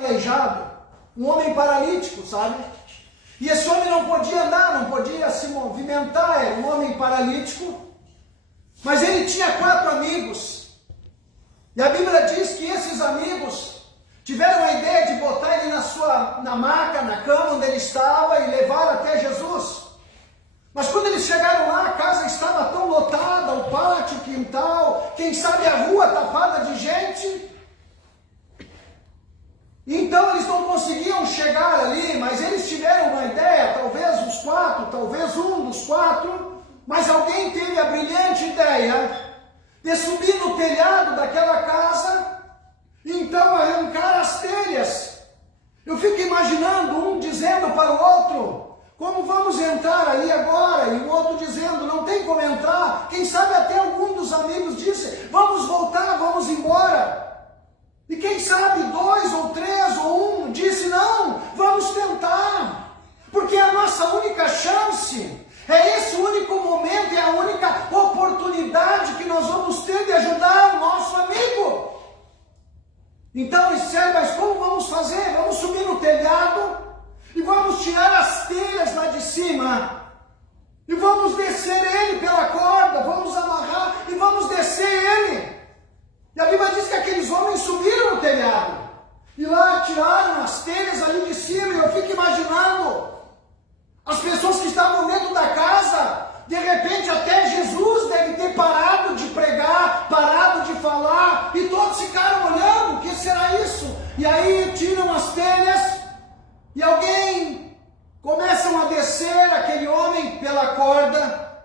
aleijado, um homem paralítico, sabe? E esse homem não podia andar, não podia se movimentar, era um homem paralítico, mas ele tinha 4 amigos. E a Bíblia diz que esses amigos tiveram a ideia de botar ele na maca, na cama onde ele estava e levar até Jesus. Mas quando eles chegaram lá, a casa estava tão lotada, o pátio, o quintal, quem sabe a rua tapada de gente. Então eles não conseguiam chegar ali, mas eles tiveram uma ideia, talvez os 4, talvez um dos 4, mas alguém teve a brilhante ideia de subir no telhado daquela casa e então arrancar as telhas. Eu fico imaginando um dizendo para o outro: como vamos entrar ali agora? E o outro dizendo: não tem como entrar. Quem sabe até algum dos amigos disse: vamos voltar, vamos embora. E quem sabe 2 ou 3 ou 1 disse: não, vamos tentar. Porque é a nossa única chance, é esse único momento, é a única oportunidade que nós vamos ter de ajudar o nosso amigo. Então eles disseram: mas como vamos fazer? Vamos subir no telhado e vamos tirar as telhas lá de cima, e vamos descer ele pela corda, vamos amarrar e vamos descer ele. E a Bíblia diz que aqueles homens subiram no telhado, e lá tiraram as telhas ali de cima, e eu fico imaginando, as pessoas que estavam dentro da casa, de repente até Jesus deve ter parado de pregar, parado de falar, e todos ficaram olhando: o que será isso? E aí tiram as telhas, e alguém começam a descer aquele homem pela corda,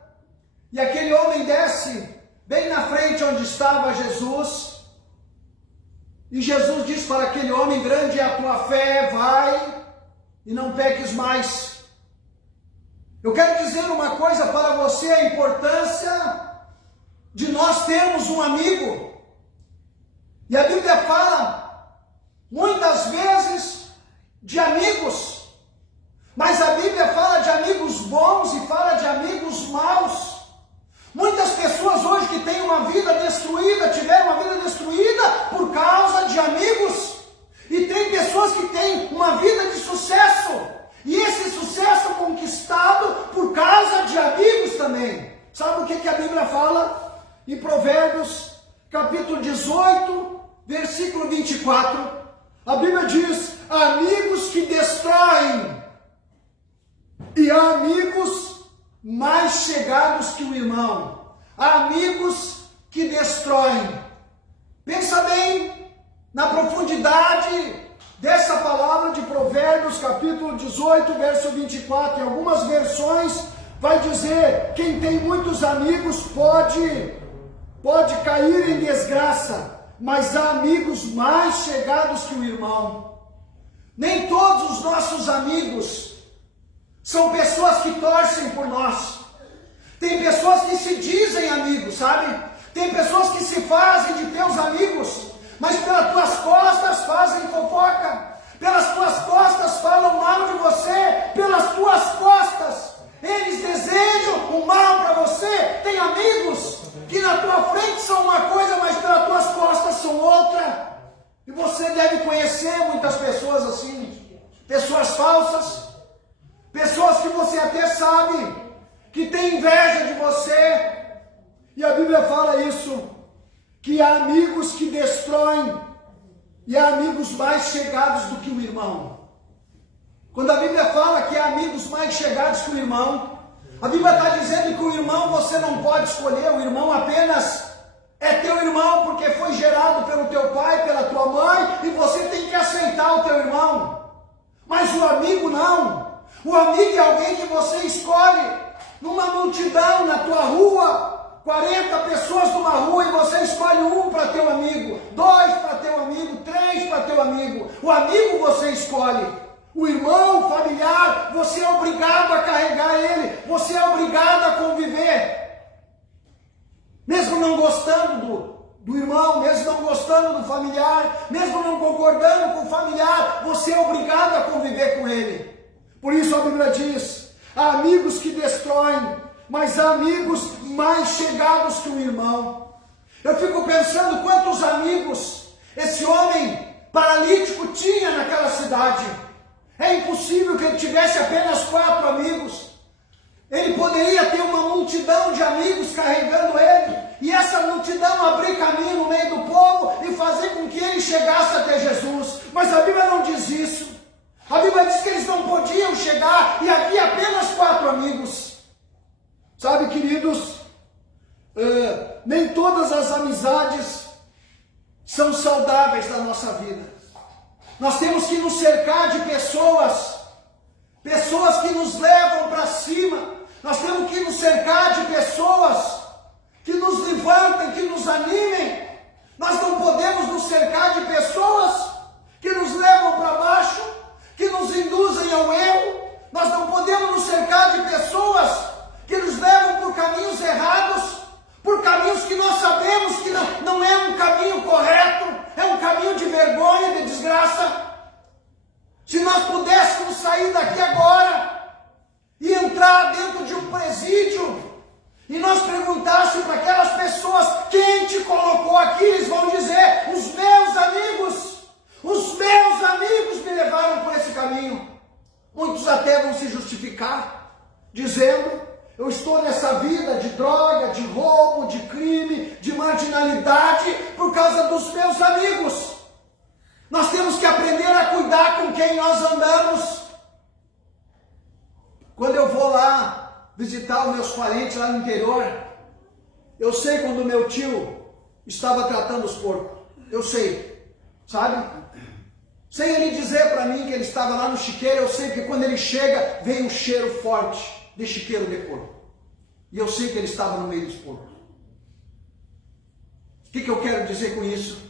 e aquele homem desce bem na frente onde estava Jesus, e Jesus diz para aquele homem: grande é a tua fé, vai e não peques mais. Eu quero dizer uma coisa para você: a importância de nós termos um amigo. E a Bíblia fala muitas vezes de amigos, mas a Bíblia fala de amigos bons e fala de amigos maus. Muitas pessoas hoje que têm uma vida destruída, tiveram uma vida destruída por causa de amigos. E tem pessoas que têm uma vida de sucesso, e esse sucesso conquistado por causa de amigos também. Sabe o que a Bíblia fala? Em Provérbios, capítulo 18, versículo 24. A Bíblia diz: amigos que destroem, e há amigos mais chegados que o irmão. Há amigos que destroem. Pensa bem na profundidade dessa palavra de Provérbios, capítulo 18, verso 24. Em algumas versões vai dizer: quem tem muitos amigos pode cair em desgraça, mas há amigos mais chegados que o irmão. Nem todos os nossos amigos são pessoas que torcem por nós. Tem pessoas que se dizem amigos, sabe? Tem pessoas que se fazem de teus amigos, mas pelas tuas costas fazem fofoca, pelas tuas costas falam mal de você, pelas tuas costas eles desejam o mal para você. Tem amigos que na tua frente são uma coisa, mas pelas tuas costas são outra. E você deve conhecer muitas pessoas assim, pessoas falsas, pessoas que você até sabe que tem inveja de você. E a Bíblia fala isso, que há amigos que destroem, e há amigos mais chegados do que o irmão. Quando a Bíblia fala que há amigos mais chegados que o irmão, a Bíblia está dizendo que o irmão você não pode escolher. O irmão apenas é teu irmão porque foi gerado pelo teu pai, pela tua mãe, e você tem que aceitar o teu irmão. Mas o amigo não. O amigo é alguém que você escolhe numa multidão, na tua rua, 40 pessoas numa rua, e você escolhe um para teu amigo, 2 para teu amigo, 3 para teu amigo. O amigo você escolhe. O irmão, o familiar, você é obrigado a carregar ele, você é obrigado a conviver. Mesmo não gostando do irmão, mesmo não gostando do familiar, mesmo não concordando com o familiar, você é obrigado a conviver com ele. Por isso a Bíblia diz: há amigos que destroem, mas há amigos mais chegados que o irmão. Eu fico pensando quantos amigos esse homem paralítico tinha amizade. É impossível que ele tivesse apenas 4 amigos. Ele poderia ter uma multidão de amigos carregando ele, e essa multidão abrir caminho no meio do povo e fazer com que ele chegasse até Jesus. Mas a Bíblia não diz isso. A Bíblia diz que eles não podiam chegar e havia apenas 4 amigos. Sabe, queridos, nem todas as amizades são saudáveis na nossa vida. Nós temos que nos cercar de pessoas que nos levam para cima. Nós temos que nos cercar de pessoas que nos levantem, que nos animem. Nós não podemos nos cercar de pessoas que nos levam para baixo, que nos induzem ao erro. Nós não podemos nos cercar de pessoas que nos levam por caminhos errados, por caminhos que nós sabemos que não é um caminho correto, é um caminho de vergonha, de desgraça. Se nós pudéssemos sair daqui agora e entrar dentro de um presídio e nós perguntássemos para aquelas pessoas: quem te colocou aqui? Eles vão dizer: os meus amigos me levaram por esse caminho. Muitos até vão se justificar, dizendo: eu estou nessa vida de droga, de roubo, de crime, de marginalidade por causa dos meus amigos. Nós temos que aprender a cuidar com quem nós andamos. Quando eu vou lá visitar os meus parentes lá no interior, eu sei quando meu tio estava tratando os porcos. Eu sei, sabe? Sem ele dizer para mim que ele estava lá no chiqueiro, eu sei que quando ele chega, vem um cheiro forte de chiqueiro de porco. E eu sei que ele estava no meio dos porcos. O que eu quero dizer com isso?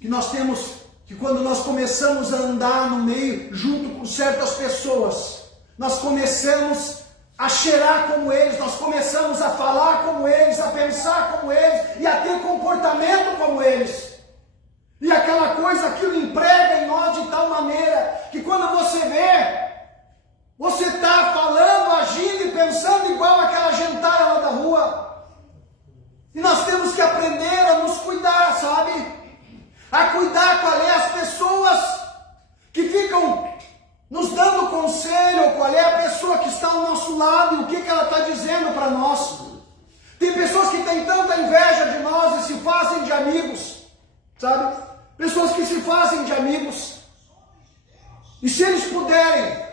Que nós temos que, quando nós começamos a andar no meio, junto com certas pessoas, nós começamos a cheirar como eles, nós começamos a falar como eles, a pensar como eles e a ter comportamento como eles. E aquela coisa, aquilo emprega em nós de tal maneira que quando você vê, você está falando, agindo e pensando igual aquela gentalha lá da rua. E nós temos que aprender a nos cuidar, sabe? A cuidar qual é as pessoas que ficam nos dando conselho, qual é a pessoa que está ao nosso lado e o que ela está dizendo para nós. Tem pessoas que têm tanta inveja de nós e se fazem de amigos, sabe? Pessoas que se fazem de amigos. E se eles puderem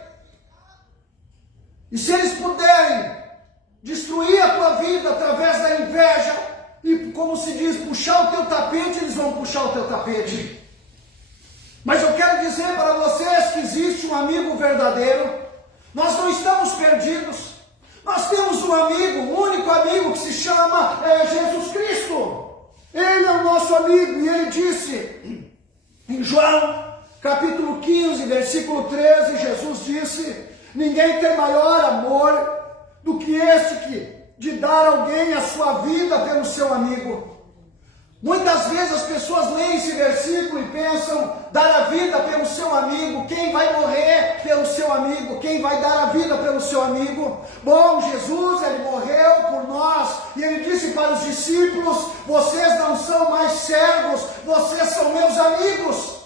destruir a tua vida através da inveja e, como se diz, puxar o teu tapete, eles vão puxar o teu tapete. Mas eu quero dizer para vocês que existe um amigo verdadeiro. Nós não estamos perdidos. Nós temos um amigo, um único amigo que se chama Jesus Cristo. Ele é o nosso amigo e ele disse em João capítulo 15, versículo 13, Jesus disse: ninguém tem maior amor do que este de dar alguém a sua vida pelo seu amigo. Muitas vezes as pessoas leem esse versículo e pensam: dar a vida pelo seu amigo, quem vai morrer pelo seu amigo, quem vai dar a vida pelo seu amigo? Bom, Jesus, ele morreu por nós, e ele disse para os discípulos: vocês não são mais servos, vocês são meus amigos.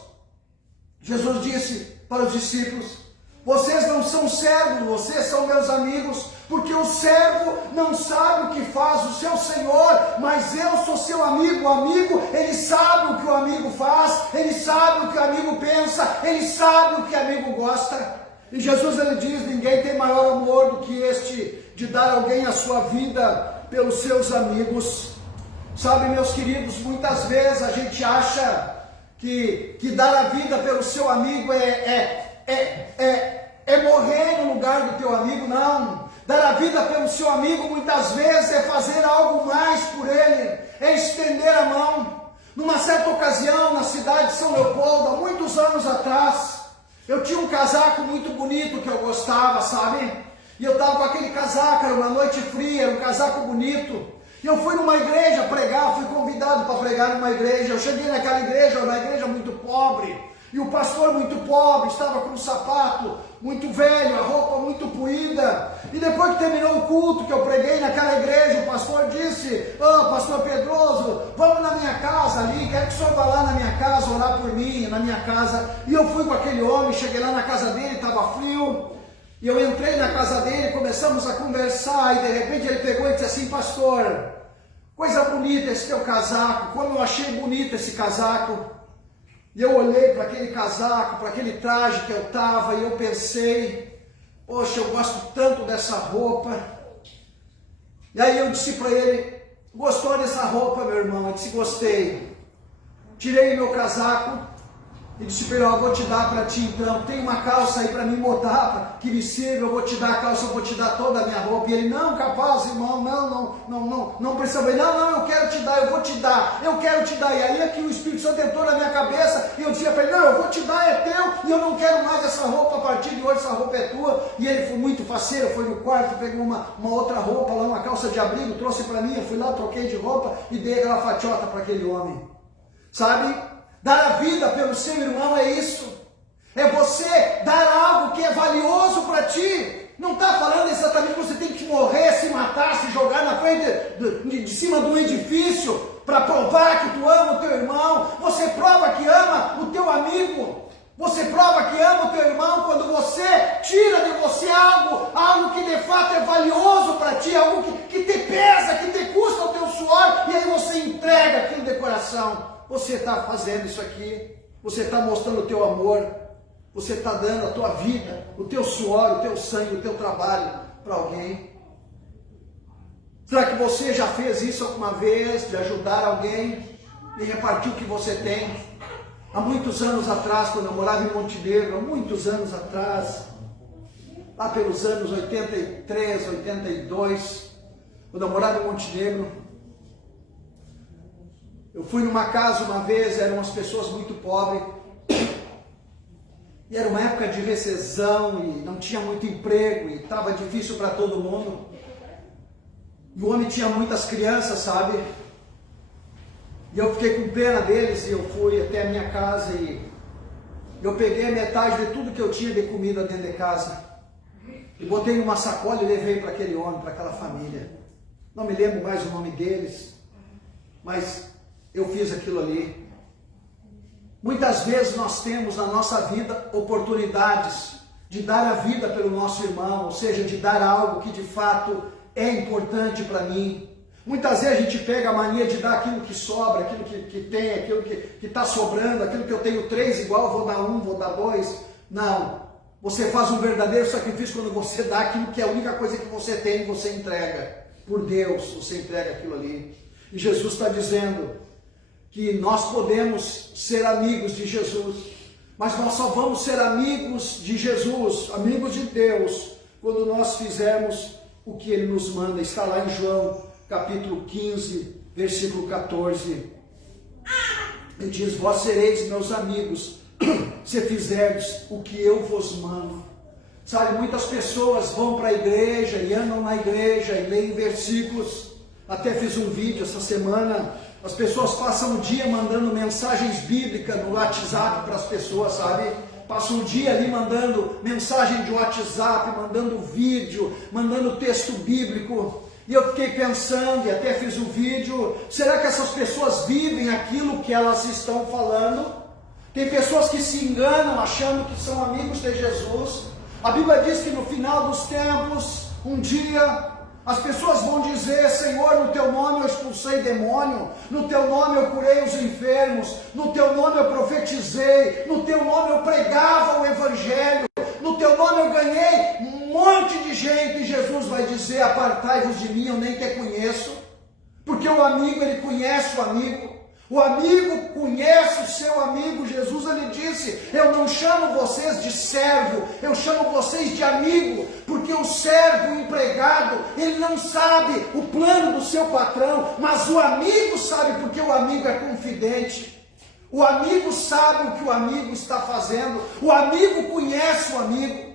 Jesus disse para os discípulos: vocês não são servos, vocês são meus amigos, porque o servo não sabe o que faz o seu senhor, mas eu sou seu amigo. O amigo, ele sabe o que o amigo faz, ele sabe o que o amigo pensa, ele sabe o que o amigo gosta. E Jesus, ele diz: ninguém tem maior amor do que este de dar alguém a sua vida pelos seus amigos. Sabe, meus queridos, muitas vezes a gente acha que dar a vida pelo seu amigo é morrer no lugar do teu amigo. Não. Dar a vida pelo seu amigo muitas vezes é fazer algo mais por ele, é estender a mão. Numa certa ocasião, na cidade de São Leopoldo, há muitos anos atrás, eu tinha um casaco muito bonito que eu gostava, sabe? E eu estava com aquele casaco, era uma noite fria, era um casaco bonito. E eu fui numa igreja pregar, fui convidado para pregar numa igreja. Eu cheguei naquela igreja, uma igreja muito pobre. E o pastor muito pobre, estava com um sapato muito velho, a roupa muito puída. E depois que terminou o culto que eu preguei naquela igreja, o pastor disse: pastor Pedroso, vamos na minha casa ali, quero que o senhor vá lá na minha casa orar por mim, na minha casa. E eu fui com aquele homem, cheguei lá na casa dele, estava frio. E eu entrei na casa dele, começamos a conversar, e de repente ele pegou e disse assim: pastor, coisa bonita esse teu casaco, como eu achei bonito esse casaco. E eu olhei para aquele casaco, para aquele traje que eu estava, e eu pensei: poxa, eu gosto tanto dessa roupa. E aí eu disse para ele: gostou dessa roupa, meu irmão? Ele disse: gostei. Tirei meu casaco e disse para ele: eu vou te dar para ti então, tem uma calça aí para mim botar, que me sirva, eu vou te dar a calça, eu vou te dar toda a minha roupa. E ele: não, capaz, irmão, não precisa. Não, eu quero te dar, eu vou te dar, eu quero te dar. E aí é que o Espírito Santo entrou na minha cabeça, e eu dizia para ele: não, eu vou te dar, é teu, e eu não quero mais essa roupa, a partir de hoje essa roupa é tua. E ele foi muito faceiro, foi no quarto, pegou uma outra roupa lá, uma calça de abrigo, trouxe para mim, eu fui lá, troquei de roupa e dei aquela fatiota para aquele homem. Sabe? Dar a vida pelo seu irmão é isso. É você dar algo que é valioso para ti. Não está falando exatamente que você tem que morrer, se matar, se jogar na frente de cima de um edifício para provar que tu ama o teu irmão. Você prova que ama o teu amigo. Você prova que ama o teu irmão quando você tira de você algo que de fato é valioso para ti, algo que te pesa, que te custa o teu suor, e aí você entrega aquilo de coração. Você está fazendo isso aqui, você está mostrando o teu amor, você está dando a tua vida, o teu suor, o teu sangue, o teu trabalho para alguém. Será que você já fez isso alguma vez, de ajudar alguém e repartir o que você tem? Há muitos anos atrás, quando eu morava em Montenegro, há muitos anos atrás, lá pelos anos 83, 82, quando eu morava em Montenegro, eu fui numa casa uma vez, eram umas pessoas muito pobres, e era uma época de recessão, e não tinha muito emprego, e estava difícil para todo mundo, e o homem tinha muitas crianças, sabe? E eu fiquei com pena deles, e eu fui até a minha casa, e eu peguei a metade de tudo que eu tinha de comida dentro de casa, e botei numa sacola e levei para aquele homem, para aquela família. Não me lembro mais o nome deles, mas eu fiz aquilo ali. Muitas vezes nós temos na nossa vida oportunidades de dar a vida pelo nosso irmão, ou seja, de dar algo que de fato é importante para mim. Muitas vezes a gente pega a mania de dar aquilo que sobra, aquilo que tem, aquilo que está sobrando, aquilo que eu tenho 3 igual, vou dar 1, vou dar 2. Não. Você faz um verdadeiro sacrifício quando você dá aquilo que é a única coisa que você tem e você entrega. Por Deus, você entrega aquilo ali. E Jesus está dizendo que nós podemos ser amigos de Jesus, mas nós só vamos ser amigos de Jesus, amigos de Deus, quando nós fizermos o que Ele nos manda. Está lá em João, capítulo 15, versículo 14. Ele diz: vós sereis meus amigos, se fizerdes o que eu vos mando. Sabe, muitas pessoas vão para a igreja e andam na igreja e leem versículos. Até fiz um vídeo essa semana. As pessoas passam o dia mandando mensagens bíblicas no WhatsApp para as pessoas, sabe? Passam o dia ali mandando mensagem de WhatsApp, mandando vídeo, mandando texto bíblico. E eu fiquei pensando, e até fiz um vídeo, será que essas pessoas vivem aquilo que elas estão falando? Tem pessoas que se enganam achando que são amigos de Jesus. A Bíblia diz que no final dos tempos, um dia, as pessoas vão dizer: Senhor, no teu nome eu expulsei demônio, no teu nome eu curei os enfermos, no teu nome eu profetizei, no teu nome eu pregava o evangelho, no teu nome eu ganhei um monte de gente. E Jesus vai dizer: apartai-vos de mim, eu nem te conheço. Porque o amigo, ele conhece o amigo. O amigo conhece o seu amigo. Jesus, ele disse: eu não chamo vocês de servo, eu chamo vocês de amigo, porque o servo, o empregado, ele não sabe o plano do seu patrão, mas o amigo sabe, porque o amigo é confidente. O amigo sabe o que o amigo está fazendo, o amigo conhece o amigo.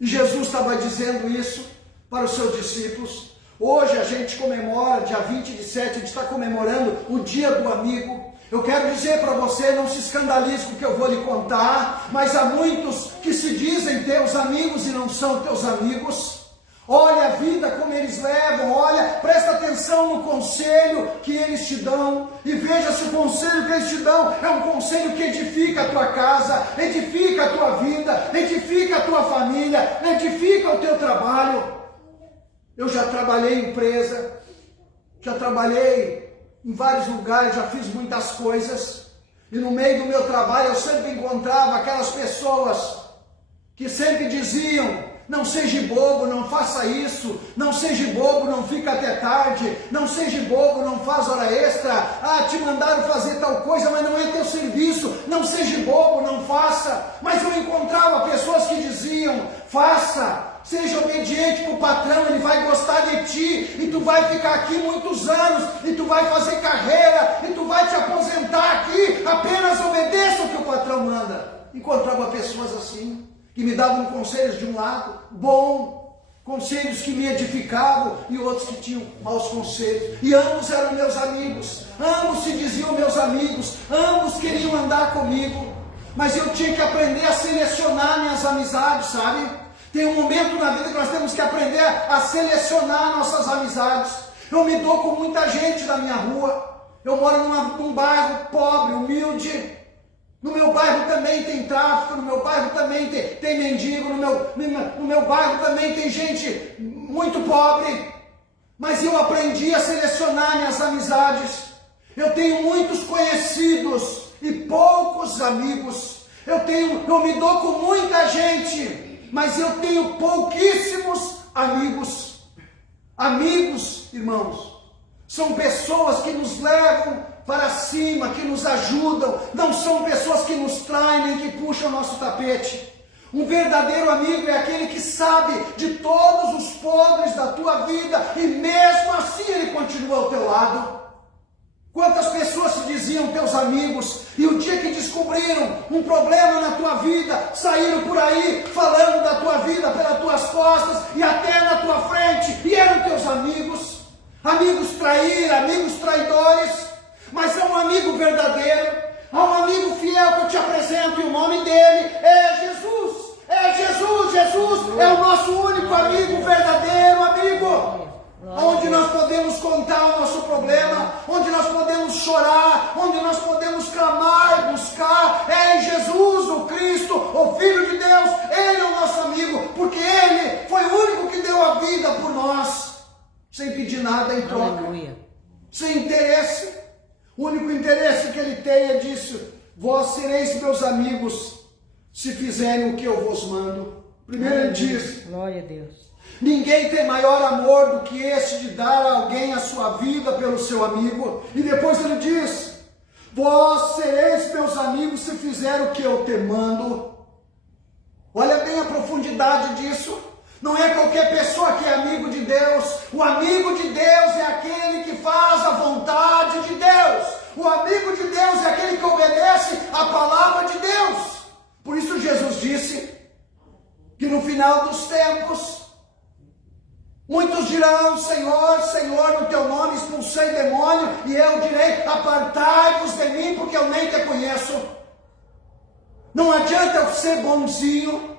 E Jesus estava dizendo isso para os seus discípulos. Hoje a gente comemora, dia 20 de 7, a gente está comemorando o dia do amigo. Eu quero dizer para você, não se escandalize com o que eu vou lhe contar, mas há muitos que se dizem teus amigos e não são teus amigos. Olha a vida como eles levam, olha, presta atenção no conselho que eles te dão e veja se o conselho que eles te dão é um conselho que edifica a tua casa, edifica a tua vida, edifica a tua família, edifica o teu trabalho. Eu já trabalhei em empresa, já trabalhei em vários lugares, já fiz muitas coisas e no meio do meu trabalho eu sempre encontrava aquelas pessoas que sempre diziam: não seja bobo, não faça isso, não seja bobo, não fica até tarde, não seja bobo, não faz hora extra, te mandaram fazer tal coisa, mas não é teu serviço, não seja bobo, não faça. Mas eu encontrava pessoas que diziam: faça, seja obediente para o patrão, ele vai gostar de ti, e tu vai ficar aqui muitos anos, e tu vai fazer carreira, e tu vai te aposentar aqui, apenas obedeça o que o patrão manda. Encontrava pessoas assim, que me davam conselhos de um lado, bom, conselhos que me edificavam, e outros que tinham maus conselhos, e ambos eram meus amigos, ambos se diziam meus amigos, ambos queriam andar comigo, mas eu tinha que aprender a selecionar minhas amizades, sabe? Tem um momento na vida que nós temos que aprender a selecionar nossas amizades. Eu me dou com muita gente da minha rua, eu moro num bairro pobre, humilde. No meu bairro também tem tráfico, no meu bairro também tem mendigo, no meu bairro também tem gente muito pobre. Mas eu aprendi a selecionar minhas amizades. Eu tenho muitos conhecidos e poucos amigos. Eu me dou com muita gente, mas eu tenho pouquíssimos amigos. Amigos, irmãos, são pessoas que nos levam para cima, que nos ajudam, não são pessoas que nos traem nem que puxam o nosso tapete. Um verdadeiro amigo é aquele que sabe de todos os podres da tua vida e mesmo assim ele continua ao teu lado. Quantas pessoas se diziam teus amigos e o dia que descobriram um problema na tua vida, saíram por aí falando da tua vida pelas tuas costas e até na tua frente, e eram teus amigos. Amigos amigos traidores. Mas há um amigo verdadeiro, há um amigo fiel que eu te apresento, e o nome dele é Jesus. É Jesus, Jesus é o nosso único amigo, verdadeiro amigo. Onde nós podemos contar o nosso problema, onde nós podemos chorar, onde nós podemos clamar e buscar, é em Jesus, o Cristo, o Filho de Deus. Ele é o nosso amigo, porque Ele foi o único que deu a vida por nós, sem pedir nada em troca, sem interesse. O único interesse que ele tem é disso: vós sereis meus amigos se fizerem o que eu vos mando. Primeiro ele diz: glória a Deus. Ninguém tem maior amor do que este de dar a alguém a sua vida pelo seu amigo. E depois ele diz: vós sereis meus amigos se fizerem o que eu te mando. Olha bem a profundidade disso. Não é qualquer pessoa que é amigo de Deus. O amigo de Deus é aquele que faz a vontade de Deus. O amigo de Deus é aquele que obedece a palavra de Deus. Por isso Jesus disse que no final dos tempos, muitos dirão: Senhor, Senhor, no teu nome expulsei demônio, e eu direi: apartai-vos de mim, porque eu nem te conheço. Não adianta eu ser bonzinho,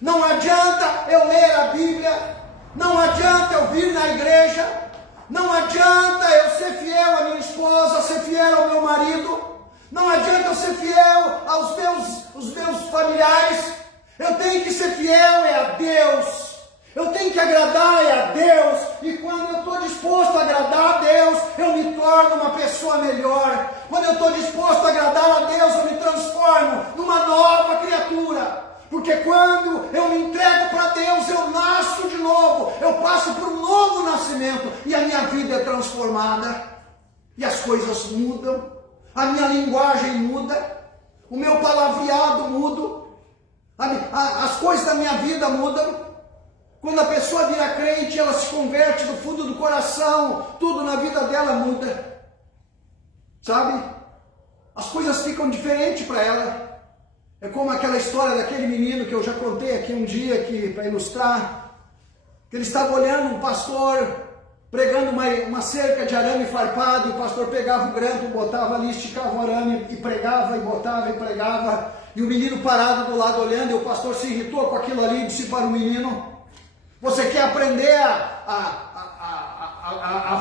não adianta eu ler a Bíblia, não adianta eu vir na igreja, não adianta eu ser fiel à minha esposa, ser fiel ao meu marido, não adianta eu ser fiel aos meus familiares. Eu tenho que ser fiel a Deus, eu tenho que agradar a Deus, e quando eu estou disposto a agradar a Deus, eu me torno uma pessoa melhor. Quando eu estou disposto a agradar a Deus, eu me transformo numa nova criatura. Porque quando eu me entrego para Deus, eu nasço de novo, eu passo por um novo nascimento, e a minha vida é transformada, e as coisas mudam, a minha linguagem muda, o meu palavreado muda, as coisas da minha vida mudam. Quando a pessoa vira crente, ela se converte do fundo do coração, tudo na vida dela muda, sabe? As coisas ficam diferentes para ela. É como aquela história daquele menino que eu já contei aqui um dia, para ilustrar, que ele estava olhando um pastor pregando uma cerca de arame farpado, e o pastor pegava o grampo, botava ali, esticava o arame e pregava, e botava e pregava, e o menino parado do lado olhando, e o pastor se irritou com aquilo ali e disse para o menino: você quer aprender a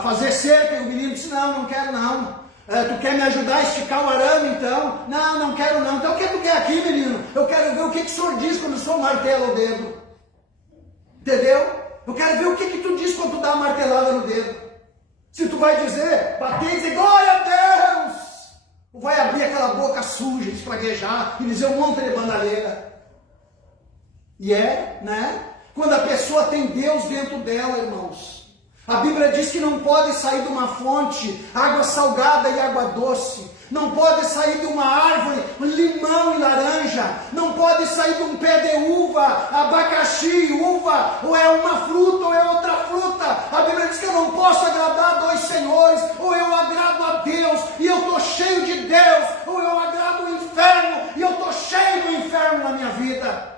fazer cerca? E o menino disse: não quero não. Tu quer me ajudar a esticar o arame então? Não quero não. Então o que tu quer aqui, menino? Eu quero ver o que o senhor diz quando o senhor martela o dedo. Entendeu? Eu quero ver o que tu diz quando tu dá uma martelada no dedo. Se tu vai dizer, bater e dizer glória a Deus, ou vai abrir aquela boca suja, espraguejar e dizer um monte de bandalheira. E né? Quando a pessoa tem Deus dentro dela, irmãos, a Bíblia diz que não pode sair de uma fonte água salgada e água doce. Não pode sair de uma árvore limão e laranja. Não pode sair de um pé de uva, abacaxi, uva. Ou é uma fruta ou é outra fruta. A Bíblia diz que eu não posso agradar a dois senhores. Ou eu agrado a Deus e eu estou cheio de Deus. Ou eu agrado o inferno e eu estou cheio do inferno na minha vida.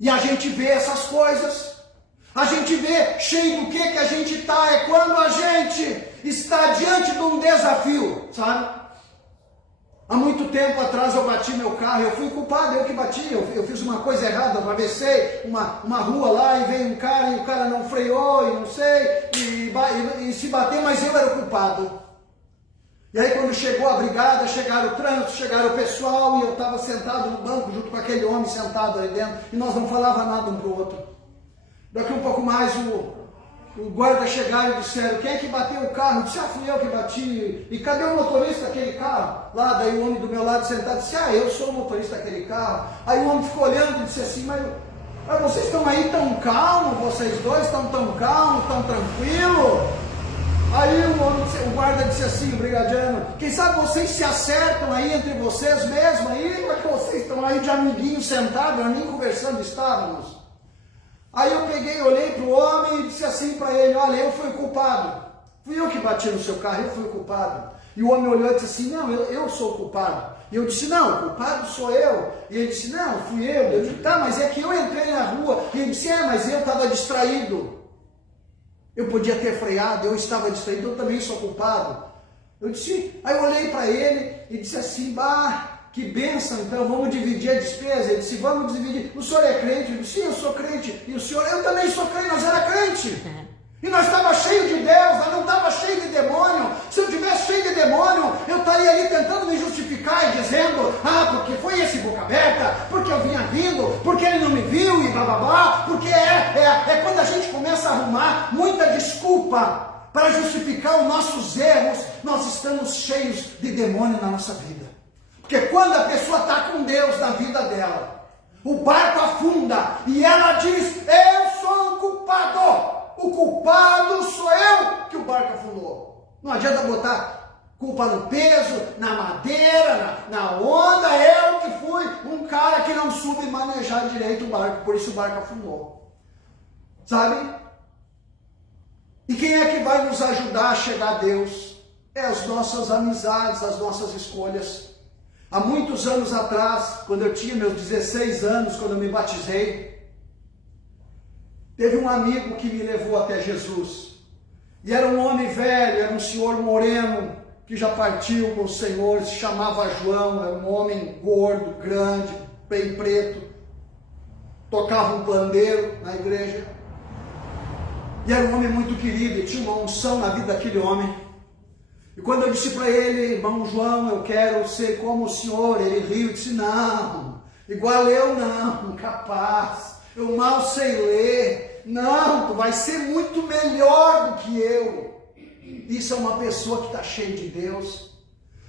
E a gente vê essas coisas. A gente vê cheio do que a gente está. É quando a gente está diante de um desafio, sabe? Há muito tempo atrás eu bati meu carro. Eu fui culpado, eu que bati. Eu fiz uma coisa errada, atravessei uma rua lá e veio um cara e o cara não freou e não sei. E se bateu, mas eu era o culpado. E aí quando chegou a brigada, chegaram o trânsito, chegaram o pessoal e eu estava sentado no banco junto com aquele homem sentado aí dentro e nós não falava nada um para o outro. Daqui um pouco mais o guarda chegaram e disseram: quem é que bateu o carro? Eu disse: fui eu que bati. E cadê o motorista daquele carro? Lá, daí o homem do meu lado sentado disse: eu sou o motorista daquele carro. Aí o homem ficou olhando e disse assim: mas vocês estão aí tão calmos, vocês dois estão tão calmos, tão tranquilos? Aí o guarda disse assim: brigadiano, quem sabe vocês se acertam aí entre vocês mesmo aí? Ou é que vocês estão aí de amiguinho sentados, nem conversando estávamos? Aí eu peguei, olhei para o homem e disse assim para ele: olha, eu fui o culpado. Fui eu que bati no seu carro, eu fui o culpado. E o homem olhou e disse assim: não, eu sou o culpado. E eu disse: não, o culpado sou eu. E ele disse: não, fui eu. Eu disse: tá, mas é que eu entrei na rua. E ele disse: mas eu estava distraído. Eu podia ter freado, eu estava distraído, eu também sou culpado. Eu disse, aí eu olhei para ele e disse assim: que bênção, então vamos dividir a despesa. Ele disse: vamos dividir. O senhor é crente? Eu disse: sim, eu sou crente. E o senhor? Eu também sou crente, nós era crente. E nós estava cheio de Deus, nós não estava cheio de demônio. Se eu tivesse cheio de demônio, eu estaria ali tentando me justificar e dizendo: porque foi esse boca aberta, porque eu vinha vindo, porque ele não me viu e blá blá blá. Porque é quando a gente começa a arrumar muita desculpa para justificar os nossos erros, nós estamos cheios de demônio na nossa vida. Porque quando a pessoa está com Deus na vida dela, o barco afunda e ela diz: eu sou o culpado. O culpado sou eu que o barco afundou. Não adianta botar culpa no peso, na madeira, na onda. Eu que fui um cara que não soube manejar direito o barco, por isso o barco afundou. Sabe? E quem é que vai nos ajudar a chegar a Deus? É as nossas amizades, as nossas escolhas. Há muitos anos atrás, quando eu tinha meus 16 anos, quando eu me batizei, teve um amigo que me levou até Jesus. E era um homem velho, era um senhor moreno, que já partiu com o Senhor, se chamava João, era um homem gordo, grande, bem preto, tocava um pandeiro na igreja. E era um homem muito querido, e tinha uma unção na vida daquele homem. E quando eu disse para ele: irmão João, eu quero ser como o senhor, ele riu e disse: não, igual eu não, capaz, eu mal sei ler. Não, tu vai ser muito melhor do que eu. Isso é uma pessoa que está cheia de Deus.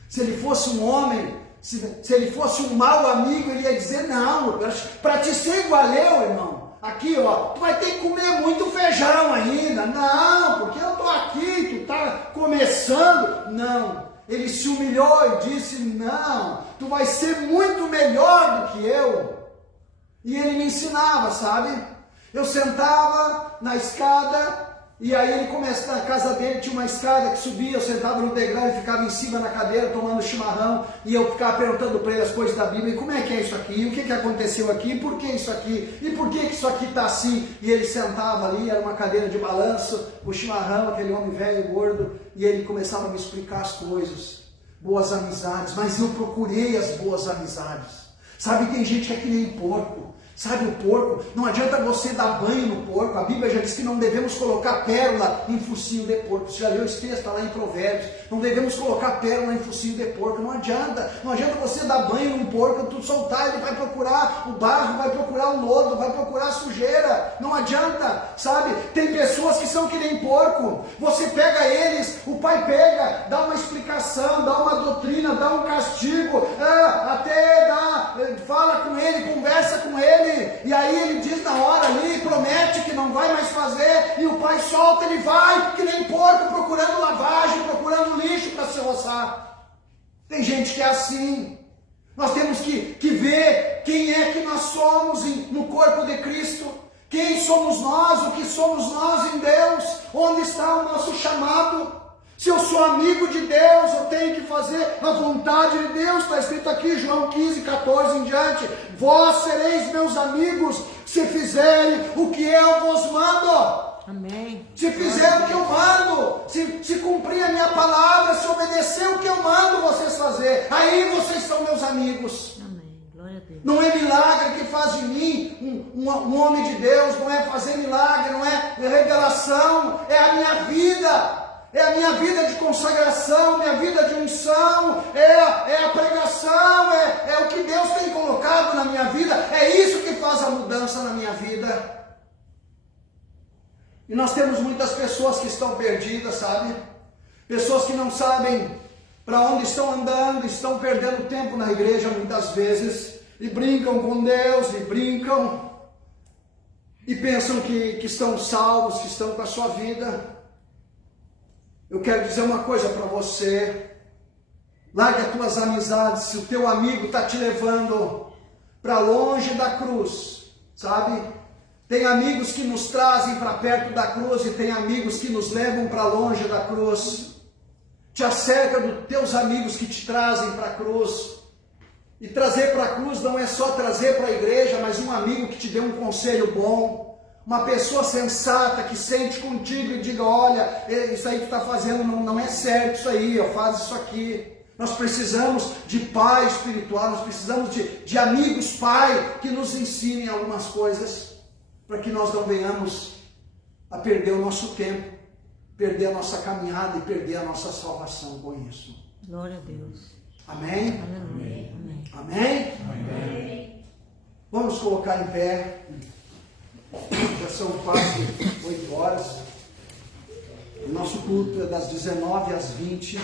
Se ele fosse um homem, se ele fosse um mau amigo, ele ia dizer: não, para te ser igual eu, irmão, aqui tu vai ter que comer muito feijão ainda. Não, porque eu estou aqui, tu está começando. Não, ele se humilhou e disse: não, tu vai ser muito melhor do que eu. E ele me ensinava, sabe? Eu sentava na escada E aí ele começa, na casa dele tinha uma escada que subia, eu sentava no degrau, ele ficava em cima na cadeira tomando chimarrão, e eu ficava perguntando para ele as coisas da Bíblia, e como é que é isso aqui, o que aconteceu aqui, por que isso aqui, e por que isso aqui está assim? E ele sentava ali, era uma cadeira de balanço, o chimarrão, aquele homem velho, gordo, e ele começava a me explicar as coisas, boas amizades, mas eu procurei as boas amizades. Sabe, tem gente que é que nem porco. Sabe o porco? Não adianta você dar banho no porco. A Bíblia já diz que não devemos colocar pérola em focinho de porco. Você já leu esse texto lá em Provérbios? Não devemos colocar pérola em focinho de porco. Não adianta. Não adianta você dar banho num porco, tu soltar, ele vai procurar o barro, vai procurar o lodo, vai procurar a sujeira. Não adianta, sabe? Tem pessoas que são que nem porco. Você pega eles, o pai pega, dá uma explicação, dá uma doutrina, dá um castigo, até dá, fala com ele, conversa com ele. E aí ele diz na hora ali, promete que não vai mais fazer, e o pai solta, ele vai, que nem porco, procurando lavagem, procurando lixo para se roçar. Tem gente que é assim. Nós temos que ver quem é que nós somos no corpo de Cristo, quem somos nós, o que somos nós em Deus, onde está o nosso chamado. Se eu sou amigo de Deus, eu tenho que fazer a vontade de Deus. Está escrito aqui, João 15, 14 em diante. Vós sereis meus amigos, se fizerem o que eu vos mando. Amém. Se fizer o que eu mando, se cumprir a minha palavra, se obedecer o que eu mando vocês fazer, aí vocês são meus amigos. Amém. Glória a Deus. Não é milagre que faz de mim um homem de Deus, não é fazer milagre, não é revelação, é a minha vida. É a minha vida de consagração, minha vida de unção, é a pregação, é o que Deus tem colocado na minha vida, é isso que faz a mudança na minha vida. E nós temos muitas pessoas que estão perdidas, sabe? Pessoas que não sabem para onde estão andando, estão perdendo tempo na igreja muitas vezes, e brincam com Deus, e brincam, e pensam que estão salvos, que estão com a sua vida. Eu quero dizer uma coisa para você, larga as tuas amizades, se o teu amigo está te levando para longe da cruz, sabe? Tem amigos que nos trazem para perto da cruz e tem amigos que nos levam para longe da cruz. Te acerca dos teus amigos que te trazem para a cruz. E trazer para a cruz não é só trazer para a igreja, mas um amigo que te dê um conselho bom. Uma pessoa sensata que sente contigo e diga, olha, isso aí que tu está fazendo não é certo, isso aí, faz isso aqui. Nós precisamos de pai espiritual, nós precisamos de amigos pai que nos ensinem algumas coisas, para que nós não venhamos a perder o nosso tempo, perder a nossa caminhada e perder a nossa salvação com isso. Glória a Deus. Amém? Aleluia. Amém. Amém? Amém. Vamos colocar em pé. Já são quase 8 horas. O nosso culto é das 19 às 20.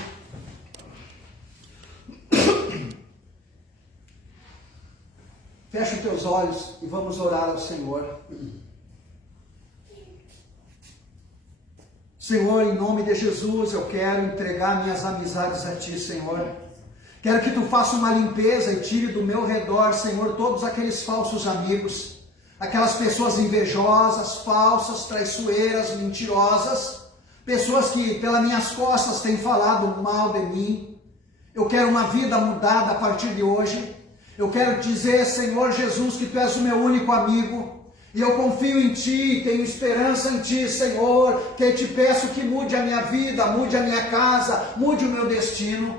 Fecha os teus olhos e vamos orar ao Senhor. Senhor, em nome de Jesus, eu quero entregar minhas amizades a Ti, Senhor. Quero que Tu faça uma limpeza e tire do meu redor, Senhor, todos aqueles falsos amigos. Aquelas pessoas invejosas, falsas, traiçoeiras, mentirosas, pessoas que pelas minhas costas têm falado mal de mim. Eu quero uma vida mudada a partir de hoje. Eu quero dizer, Senhor Jesus, que Tu és o meu único amigo. E eu confio em Ti, tenho esperança em Ti, Senhor, que eu te peço que mude a minha vida, mude a minha casa, mude o meu destino.